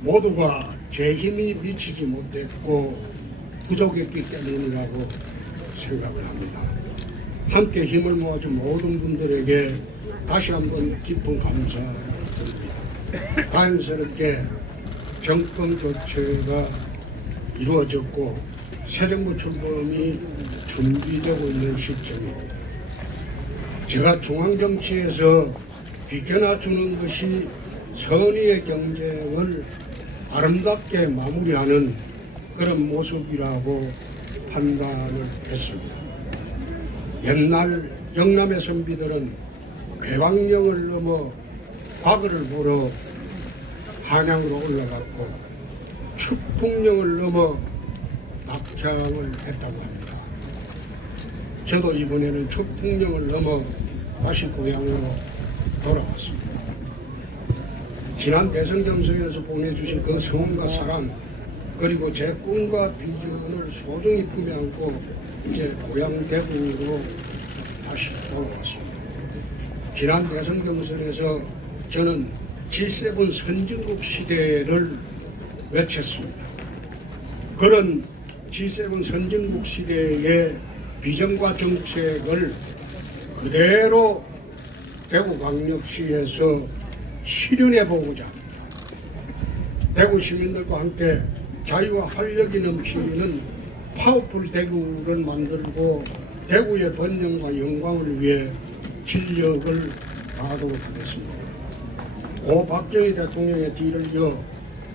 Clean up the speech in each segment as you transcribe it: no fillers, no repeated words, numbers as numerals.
모두가 제 힘이 미치지 못했고 부족했기 때문이라고 생각을 합니다. 함께 힘을 모아준 모든 분들에게 다시 한번 깊은 감사를 드립니다. 다행스럽게 정권 교체가 이루어졌고 새 정부 출범이 준비되고 있는 시점입니다. 제가 중앙정치에서 비켜놔주는 것이 선의의 경쟁을 아름답게 마무리하는 그런 모습이라고 판단을 했습니다. 옛날 영남의 선비들은 괴방령을 넘어 과거를 보러 한양으로 올라갔고 축풍령을 넘어 낙향을 했다고 합니다. 저도 이번에는 축풍령을 넘어 다시 고향으로 돌아왔습니다. 지난 대선 경선에서 보내주신 그 성원과 사랑 그리고 제 꿈과 비전을 소중히 품에 안고 이제 고향 대구로 다시 돌아왔습니다. 지난 대선 경선에서 저는 G7 선진국 시대를 외쳤습니다. 그런 G7 선진국 시대의 비전과 정책을 그대로 대구광역시에서 실현해보고자 합니다. 대구 시민들과 함께 자유와 활력이 넘치는 파워풀 대구를 만들고 대구의 번영과 영광을 위해 진력을 다하도록 하겠습니다. 고 박정희 대통령의 뒤를 이어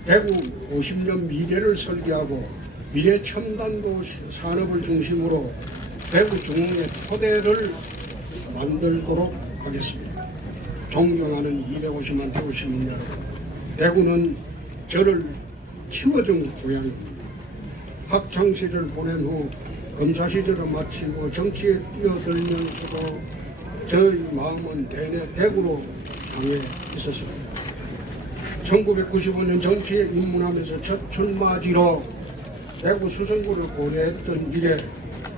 대구 50년 미래를 설계하고 미래 첨단도 산업을 중심으로 대구 중흥의 토대를 만들도록 하겠습니다. 존경하는 250만 대구 시민 여러분, 대구는 저를 키워준 고향입니다. 학창시절을 보낸 후 검사시절을 마치고 정치에 뛰어들면서도 저의 마음은 내내 대구로 향해 있었습니다. 1995년 정치에 입문하면서 첫 출마지로 대구 수성구를 고려했던 이래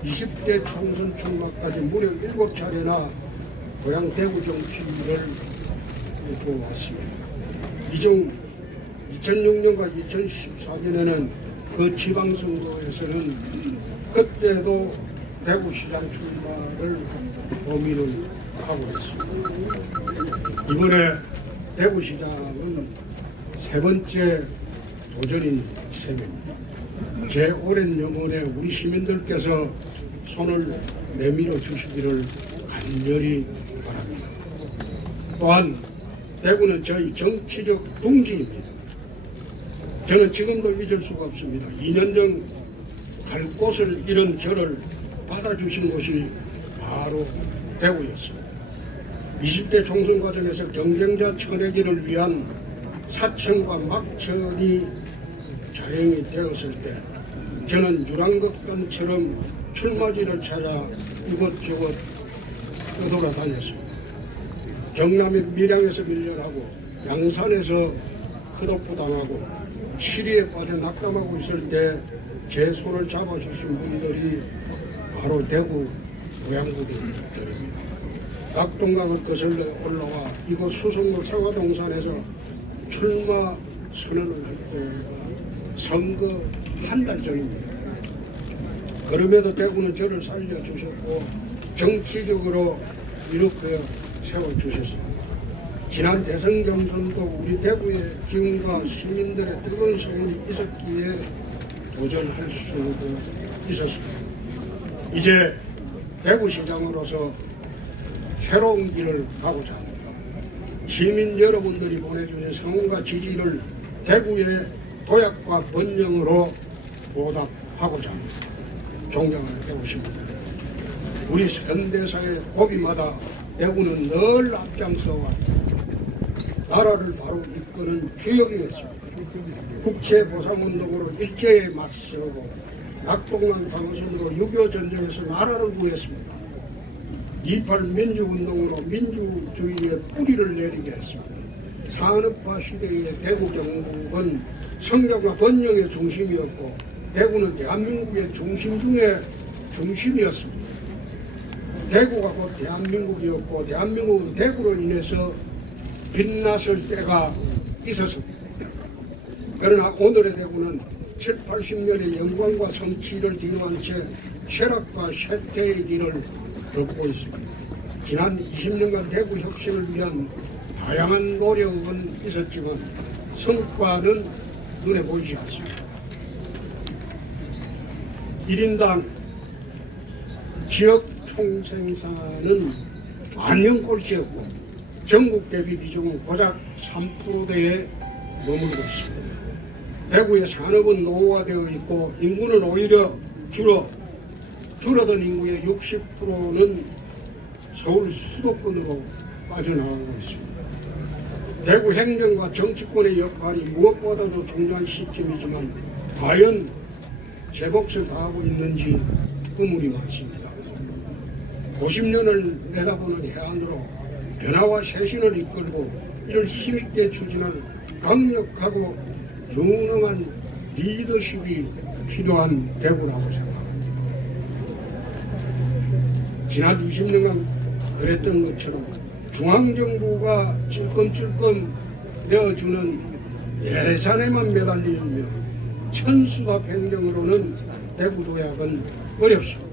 20대 총선 출마까지 무려 7차례나 고향 대구 정치를 보았습니다. 이중 2006년과 2014년에는 그 지방선거에서는 그때도 대구시장 출마를 고민을 하고 있습니다. 이번에 대구시장은 세 번째 도전인 셈입니다. 제 오랜 염원에 우리 시민들께서 손을 내밀어 주시기를 간절히 바랍니다. 또한 대구는 저희 정치적 둥지입니다. 저는 지금도 잊을 수가 없습니다. 2년 전 갈 곳을 잃은 저를 받아주신 곳이 바로 대구였습니다. 20대 총선 과정에서 경쟁자 쳐내기를 위한 사천과 막천이 자행이 되었을 때 저는 유랑극단처럼 출마지를 찾아 이곳저곳 떠돌아다녔습니다. 경남의 밀양에서 밀려나고 양산에서 컷오프 당하고 시리에 빠져 낙담하고 있을 때 제 손을 잡아주신 분들이 바로 대구 고향분들입니다. 낙동강을 거슬러 올라와 이곳 수성구 상하동산에서 출마 선언을 할 때가 선거 한 달 전입니다. 그럼에도 대구는 저를 살려주셨고 정치적으로 이렇게 세워주셨습니다. 지난 대선 경선도 우리 대구의 기운과 시민들의 뜨거운 성원이 있었기에 도전할 수도 있었습니다. 이제 대구시장으로서 새로운 길을 가고자 합니다. 시민 여러분들이 보내주신 성원과 지지를 대구의 도약과 번영으로 보답하고자 합니다. 존경하는 대구 시민들, 우리 현대사의 고비마다 대구는 늘 앞장서와 나라를 바로 이끄는 주역이었습니다. 국채보상운동으로 일제에 맞서고 낙동강 방어선으로 6.25 전쟁에서 나라를 구했습니다. 28 민주운동으로 민주주의의 뿌리를 내리게 했습니다. 산업화 시대의 대구 경북은 성장과 번영의 중심이었고 대구는 대한민국의 중심 중에 중심이었습니다. 대구가 곧 대한민국이었고 대한민국은 대구로 인해서 빛났을 때가 있었습니다. 그러나 오늘의 대구는 7, 80년의 영광과 성취를 뒤로한 채 쇠락과 쇠퇴의 길을 걷고 있습니다. 지난 20년간 대구 혁신을 위한 다양한 노력은 있었지만 성과는 눈에 보이지 않습니다. 1인당 지역 총생산은 안녕 꼴찌였고 전국 대비 비중은 고작 3%대에 머물고 있습니다. 대구의 산업은 노후화되어 있고 인구는 오히려 줄어든 인구의 60%는 서울 수도권으로 빠져나가고 있습니다. 대구 행정과 정치권의 역할이 무엇보다도 중요한 시점이지만 과연 제 몫을 다하고 있는지 의문이 많습니다. 50년을 내다보는 해안으로 변화와 쇄신을 이끌고 이를 힘있게 추진할 강력하고 유능한 리더십이 필요한 대구라고 생각합니다. 지난 20년간 그랬던 것처럼 중앙정부가 찔끔찔끔 내어주는 예산에만 매달리며 천수답 행정으로는 대구도약은 어렵습니다.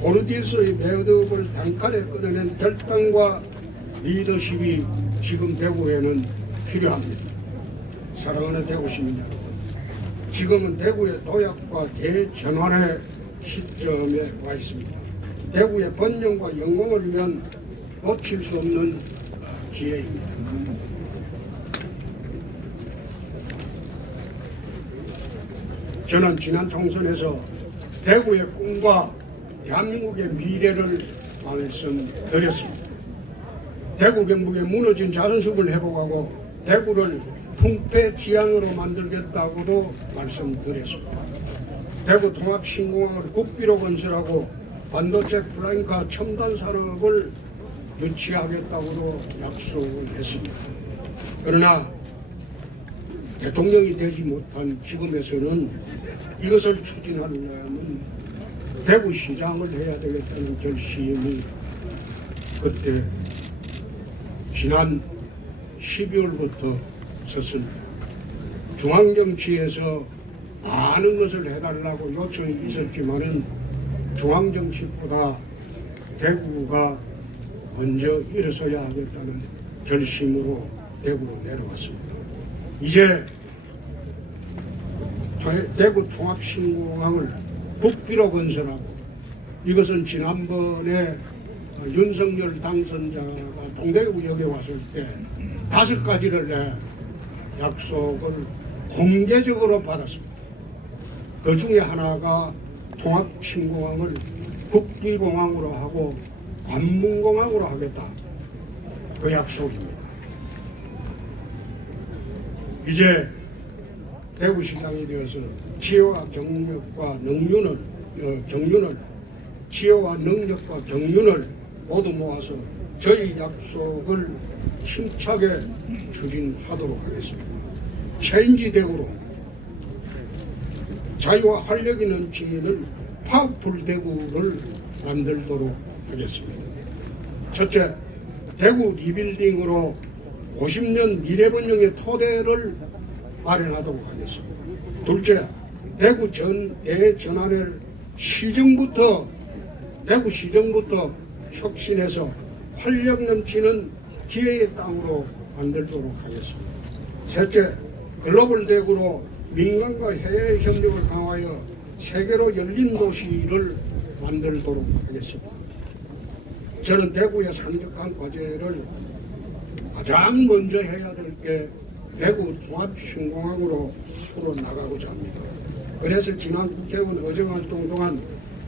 고르디스의 매듭을 단칼에 끊어낸 결단과 리더십이 지금 대구에는 필요합니다. 사랑하는 대구 시민 여러분, 지금은 대구의 도약과 대전환의 시점에 와 있습니다. 대구의 번영과 영광을 위한 놓칠 수 없는 기회입니다. 저는 지난 총선에서 대구의 꿈과 대한민국의 미래를 말씀드렸습니다. 대구 경북의 무너진 자존심을 회복하고 대구를 풍패지향으로 만들겠다고도 말씀드렸습니다. 대구 통합신공항을 국비로 건설하고 반도체 플라잉카 첨단 산업을 유치하겠다고도 약속을 했습니다. 그러나 대통령이 되지 못한 지금에서는 이것을 추진하려면 대구시장을 해야 되겠다는 결심이 그때 지난 12월부터 섰습니다. 중앙정치에서 많은 것을 해달라고 요청이 있었지만은 중앙정치보다 대구가 먼저 일어서야 하겠다는 결심으로 대구로 내려왔습니다. 이제 대구 통합신공항을 국비로 건설하고 이것은 지난번에 윤석열 당선자가 동대구역에 왔을 때 5가지를 내 약속을 공개적으로 받았습니다. 그 중에 하나가 통합신공항을 국비공항으로 하고 관문공항으로 하겠다. 그 약속입니다. 이제 대구시장이 되어서 지혜와 경력과 경륜을 지혜와 능력과 경륜을 모두 모아서 저희 약속을 힘차게 추진하도록 하겠습니다. 체인지 대구로 자유와 활력이 넘치는 파워풀 대구를 만들도록 하겠습니다. 첫째, 대구 리빌딩으로 50년 미래번영의 토대를 마련하도록 하겠습니다. 둘째, 대구 대전환을 대구 시정부터 혁신해서 활력 넘치는 기회의 땅으로 만들도록 하겠습니다. 셋째, 글로벌 대구로 민간과 해외 협력을 강화하여 세계로 열린 도시를 만들도록 하겠습니다. 저는 대구의 산적한 과제를 가장 먼저 해야 될 게 대구 통합신공항으로 풀어나가고자 합니다. 그래서 지난 국회의원 의정활동 동안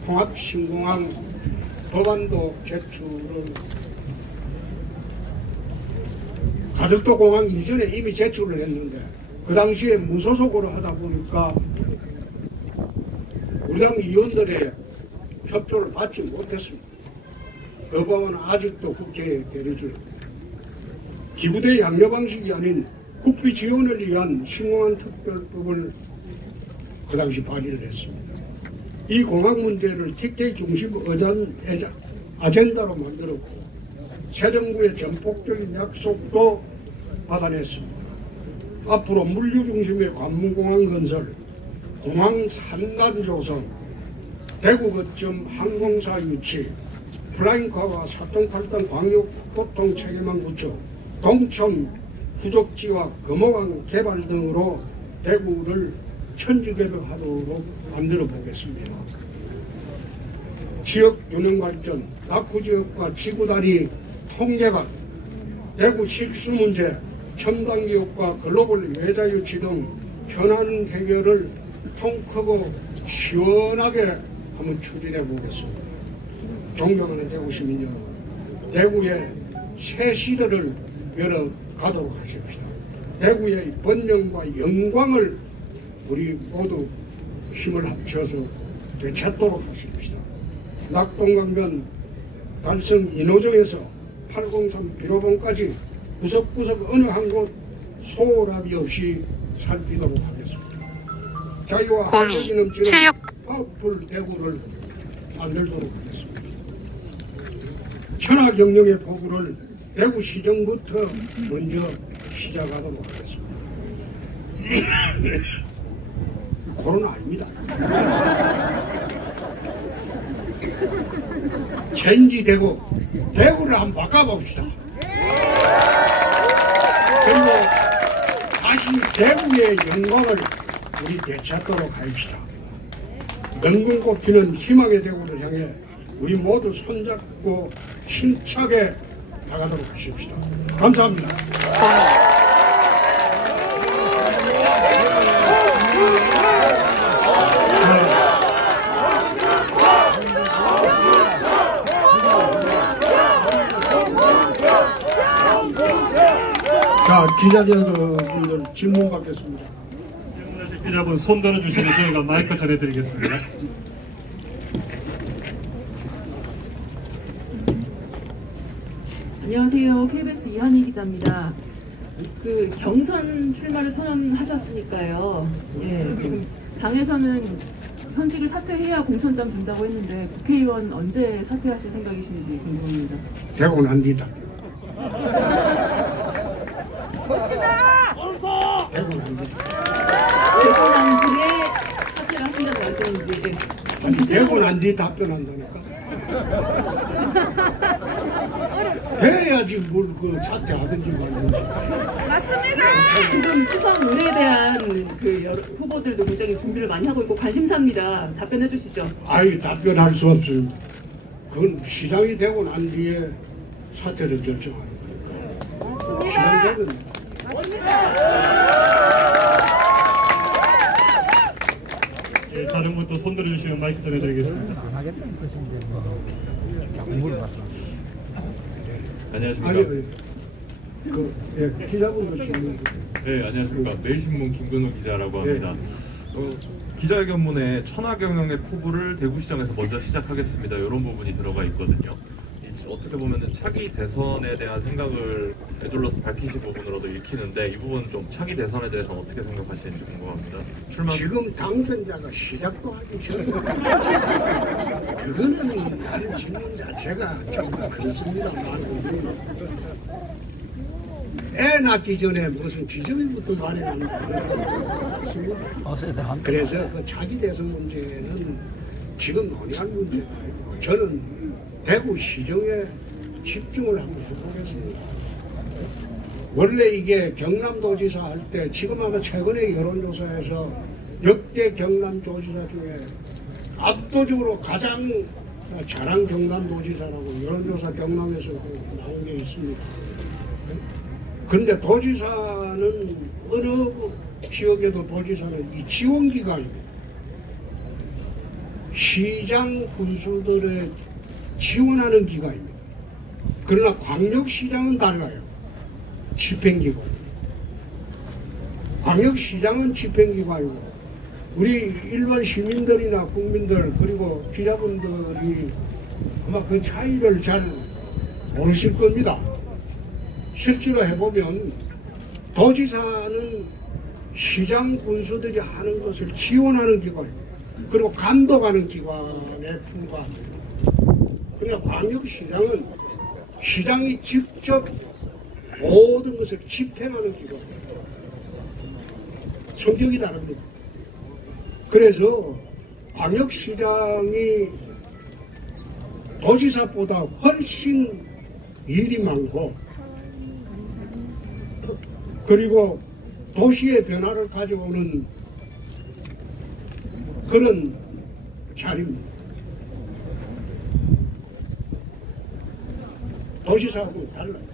통합신공항 법안도 제출을 가덕도 공항 이전에 이미 제출을 했는데 그 당시에 무소속으로 하다 보니까 우리 당 의원들의 협조를 받지 못했습니다. 그 법안은 아직도 국회에 계류 중입니다. 기부대 양료 방식이 아닌 국비 지원을 위한 신공항 특별법을 그 당시 발의를 했습니다. 이 공항 문제를 TK 중심 아젠다로 만들었고 새 정부의 전폭적인 약속도 받아냈습니다. 앞으로 물류 중심의 관문공항 건설, 공항 산단 조성, 대구 거점 항공사 유치, 플라잉카와 사통팔당 광역교통 체계망 구축, 동천 후족지와 금호강 개발 등으로 대구를 천지개벽하도록 만들어 보겠습니다. 지역 균형 발전, 낙후지역과 지구단위 통계각, 대구 식수 문제, 첨단 기업과 글로벌 외자 유치 등 현안 해결을 통 크고 시원하게 한번 추진해 보겠습니다. 존경하는 대구 시민 여러분, 대구의 새 시대를 열어가도록 하십시오. 대구의 번영과 영광을 우리 모두 힘을 합쳐서 되찾도록 하십시다. 낙동강변 달성 인호정에서 803 비로봉까지 구석구석 어느 한 곳 소홀함이 없이 살피도록 하겠습니다. 자유와 활력이 넘치는 파워풀 대구를 만들도록 하겠습니다. 천하경영의 포부를 대구시정부터 먼저 시작하도록 하겠습니다. 코로나 아닙니다. 젠지 대구, 대구를 한번 바꿔봅시다. 그리고 다시 대구의 영광을 우리 되찾도록 합시다. 능금 꽃피는 희망의 대구를 향해 우리 모두 손잡고 힘차게 나가도록 하십시다. 감사합니다. 자, 기자분들 질문 받겠습니다. 질문하실 기자분 손 들어주시면 저희가 마이크 전해드리겠습니다. 안녕하세요. KBS 이한희 기자입니다. 그 경선 출마를 선언하셨으니까요. 예, 지금 당에서는 현직을 사퇴해야 공천장 준다고 했는데 국회의원 언제 사퇴하실 생각이신지 궁금합니다. 대구는 안 된다. 멋지다! 대구는 안 된다. 대선한 뒤에 사퇴를 하신다는 말씀인지. 아니, 대구는 안 돼 답변한다니까. 해야지 뭘 그 사퇴하든지 말든지. 맞습니다! 지금 수석 의뢰에 대한 그 여러 후보들도 굉장히 준비를 많이 하고 있고 관심사입니다. 답변해 주시죠. 아이, 답변할 수 없습니다. 그건 시장이 되고 난 뒤에 사퇴를 결정하는 거니까. 시장 되면 예, 다른 분도 손 들어주시면 마이크 전해드리겠습니다. 안녕하십니까. 아니, 기자분들 질문. 네, 안녕하십니까. 매일신문 김근호 기자라고 합니다. 기자회견문에 천하경영의 포부를 대구시장에서 먼저 시작하겠습니다. 이런 부분이 들어가 있거든요. 어떻게 보면 차기 대선에 대한 생각을 에둘러서 밝히신 부분으로도 읽히는데 이 부분 좀 차기 대선에 대해서 어떻게 생각하시는지 궁금합니다. 지금 당선자가 시작도 하기 전에 그거는 다른 질문 자체가 정말 그렇습니다만 애 낳기 전에 무슨 기저귀부터 말이 나는 거예요. 그래서 그 차기 대선 문제는 지금 논의할 문제가 아니고 저는 대구 시정에 집중을 한번 해보겠습니다. 원래 이게 경남도지사 할 때 지금 아마 최근에 여론조사에서 역대 경남도지사 중에 압도적으로 가장 잘한 경남도지사라고 여론조사 경남에서 나온 게 있습니다. 그런데 도지사는 어느 지역에도 도지사는 이 지원기관입니다. 시장 군수들의 지원하는 기관입니다. 그러나 광역시장은 달라요. 집행기관. 광역시장은 집행기관이고 우리 일반 시민들이나 국민들 그리고 기자분들이 아마 그 차이를 잘 모르실 겁니다. 실제로 해보면 도지사는 시장 군수들이 하는 것을 지원하는 기관입니다. 그리고 감독하는 기관에 불과합니다. 그러나 광역시장은 시장이 직접 모든 것을 집행하는 기관입니다. 성격이 다릅니다. 그래서 광역시장이 도지사보다 훨씬 일이 많고 그리고 도시의 변화를 가져오는 그런 자리입니다. 도시사하고는 달라요.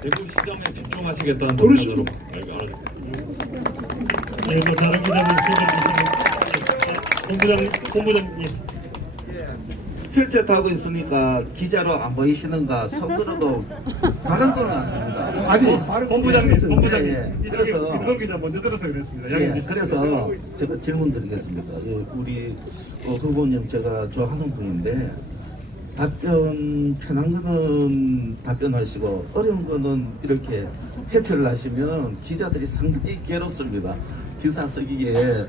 대구시장에 집중하시겠다는 그렇습니다. 답변으로 예, 또 다른 기자님 소개해 주시면 본부장님. 휠체어 타고 있으니까 기자로 안 보이시는가 속으로도 다른 거는 아닙니다. 아니, 바로 본부장님, 예. 이쪽에 그래서- 김동 기자 먼저 들어서 그랬습니다. 양해해 예, 주십시오. 그래서 제가 질문 드리겠습니다. 예, 우리 후보님 제가 좋아하는 분인데 답변 편한 거는 답변하시고 어려운 거는 이렇게 회피를 하시면 기자들이 상당히 괴롭습니다. 기사 쓰기에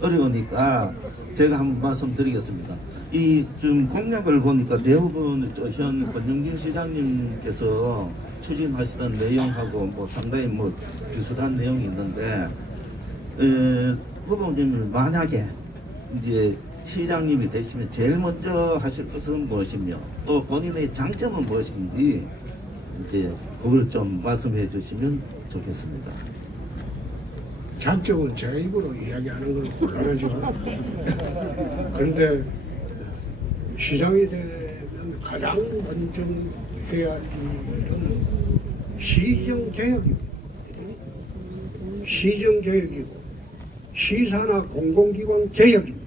어려우니까 제가 한번 말씀드리겠습니다. 이 좀 공약을 보니까 대부분 현 권영진 시장님께서 추진하시던 내용하고 뭐 상당히 뭐 비슷한 내용이 있는데 후보님을 만약에 이제 시장님이 되시면 제일 먼저 하실 것은 무엇이며 또 본인의 장점은 무엇인지 이제 그걸 좀 말씀해 주시면 좋겠습니다. 장점은 제 입으로 이야기하는 건 곤란하죠. 그런데 시장이 되면 가장 먼저 해야 할 일은 시정개혁입니다. 시정개혁이고 시사나 공공기관 개혁입니다.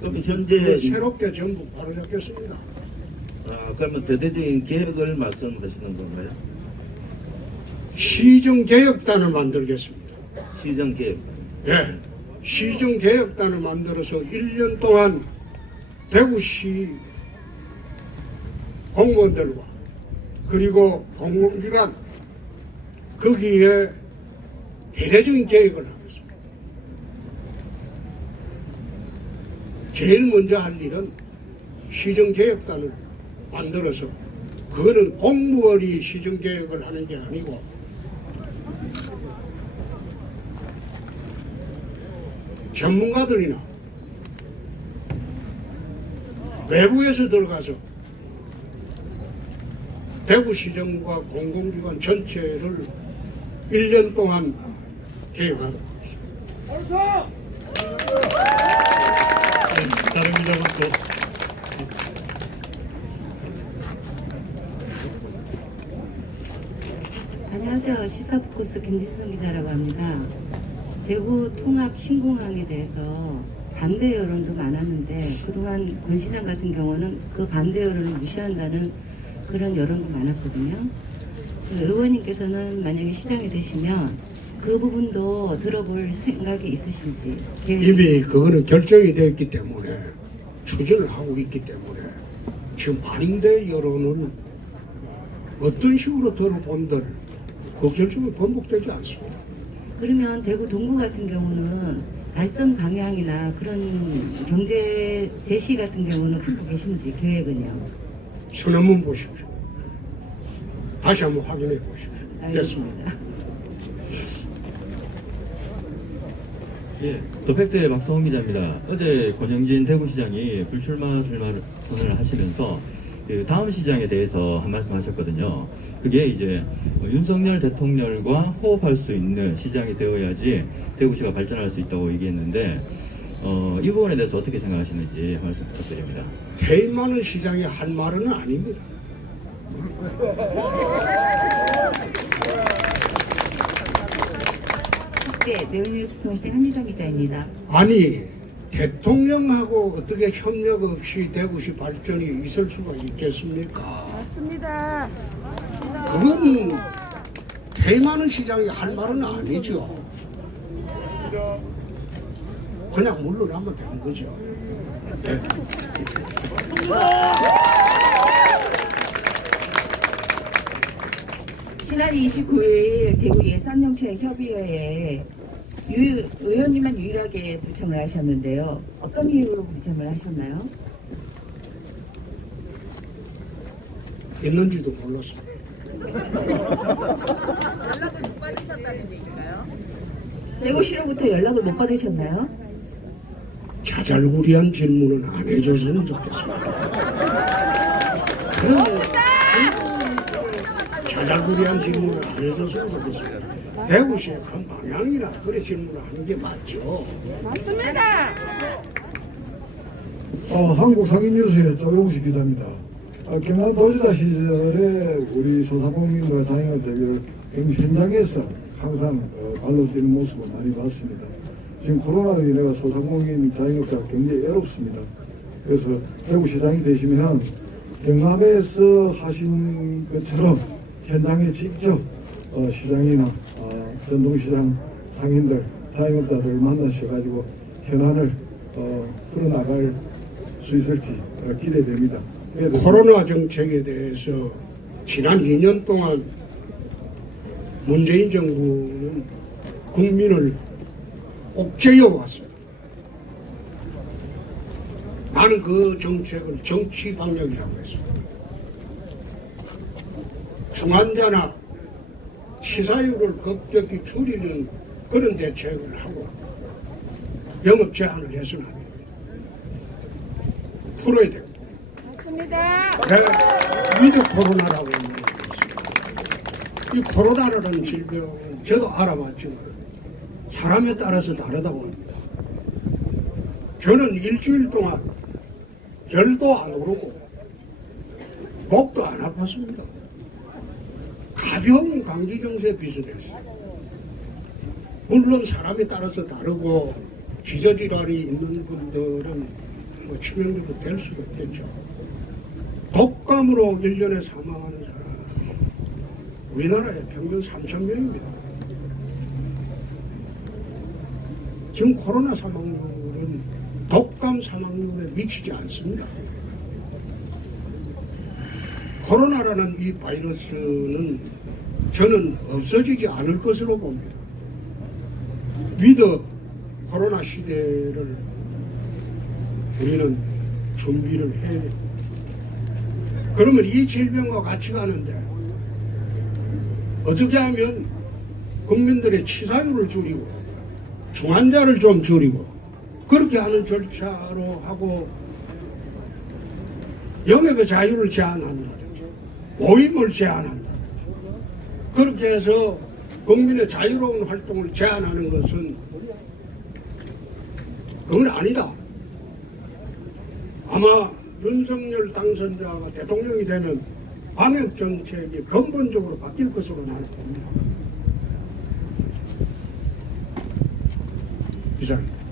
그럼 현재 새롭게 전부 바로잡겠습니다. 그러면 대대적인 계획을 말씀하시는 건가요? 시정개혁단을 만들겠습니다. 시정 계획. 예, 시정개혁단을 만들어서 1년 동안 대구시 공무원들과 그리고 공공기관 거기에 대대적인 계획을 하겠습니다. 제일 먼저 할 일은 시정개혁단을 만들어서 그거는 공무원이 시정개혁을 하는 게 아니고 전문가들이나 외부에서 들어가서 대구시정과 공공기관 전체를 1년 동안 개혁하도록 하겠습니다. 다른 기자분 또. 안녕하세요. 시사포커스 김진성 기자라고 합니다. 대구 통합 신공항에 대해서 반대 여론도 많았는데 그동안 권 시장 같은 경우는 그 반대 여론을 무시한다는 그런 여론도 많았거든요. 그 의원님께서는 만약에 시장이 되시면 그 부분도 들어볼 생각이 있으신지 이미 그거는 결정이 되었기 때문에 추진을 하고 있기 때문에 지금 반대 여론은 어떤 식으로 들어본들 그 결정은 번복되지 않습니다. 그러면 대구 동구 같은 경우는 발전 방향이나 그런 경제 제시 같은 경우는 갖고 계신지 계획은요? 선언문 보십시오. 다시 한번 확인해 보십시오. 됐습니다. 알겠습니다. 예, 더팩트의 박성훈 기자입니다. 어제 권영진 대구시장이 불출마 선언을 하시면서 그 다음 시장에 대해서 한 말씀 하셨거든요. 그게 이제 윤석열 대통령과 호흡할 수 있는 시장이 되어야지 대구시가 발전할 수 있다고 얘기했는데 이 부분에 대해서 어떻게 생각하시는지 한 말씀 부탁드립니다. 개인 많은 시장이 한 말은 아닙니다. 네, 네오뉴스 통신 한유정 기자입니다. 아니 대통령하고 어떻게 협력 없이 대구시 발전이 있을 수가 있겠습니까? 맞습니다. 그건 개인 많은 시장이 할 말은 아니죠. 그냥 물러나면 되는 거죠. 네. 지난 29일 대구 예산정책협의회에 의원님만 유일하게 불참을 하셨는데요. 어떤 이유로 불참을 하셨나요? 있는지도 몰랐습니다. 대구시로부터 연락을 못 받으셨나요? 자잘구리한 질문은 안 해줬으면 좋겠습니다. 자잘구리한 질문을 안 해줬으면 좋겠습니다. 대구시의 큰 방향이나 그런 질문을 하는 게 맞죠. 맞습니다. 한국상인뉴스의 조용식 기자입니다. 경남도지사 시절에 우리 소상공인과 자영업 대비를 현장에서 항상 발로 뛰는 모습을 많이 봤습니다. 지금 코로나로 인해 소상공인 자영업자가 굉장히 외롭습니다. 그래서 대구시장이 되시면 경남에서 하신 것처럼 현장에 직접 시장이나 전통시장 상인들, 자영업자들을 만나셔가지고 현안을 풀어나갈 수 있을지 기대됩니다. 코로나 정책에 대해서 지난 2년 동안 문재인 정부는 국민을 옥죄어 왔습니다. 나는 그 정책을 정치 방역이라고 했습니다. 중환자나 치사율을 급격히 줄이는 그런 대책을 하고 영업 제한을 해서는 안 됩니다. 풀어야 됩니다. 맞습니다. 위드 코로나라고 말했습니다. 이 코로나라는 질병은 저도 알아봤지만 사람에 따라서 다르다고 합니다. 저는 일주일 동안 열도 안 오르고 목도 안 아팠습니다. 가벼운 감기증세 비슷했어요. 물론 사람에 따라서 다르고 기저질환이 있는 분들은 뭐 치명적으로 될 수가 있겠죠. 독감으로 1년에 사망하는 사람 우리나라에 평균 3,000명입니다. 지금 코로나 사망률은 독감 사망률에 미치지 않습니다. 코로나라는 이 바이러스는 저는 없어지지 않을 것으로 봅니다. 위드 코로나 시대를 우리는 준비를 해야 됩니다. 그러면 이 질병과 같이 가는데 어떻게 하면 국민들의 치사율을 줄이고 중환자를 좀 줄이고 그렇게 하는 절차로 하고 영업의 자유를 제한한다든지 모임을 제한한다든지 그렇게 해서 국민의 자유로운 활동을 제한하는 것은 그건 아니다. 아마 윤석열 당선자가 대통령이 되면 방역정책이 근본적으로 바뀔 것으로 나는 봅니다. 이상입니다.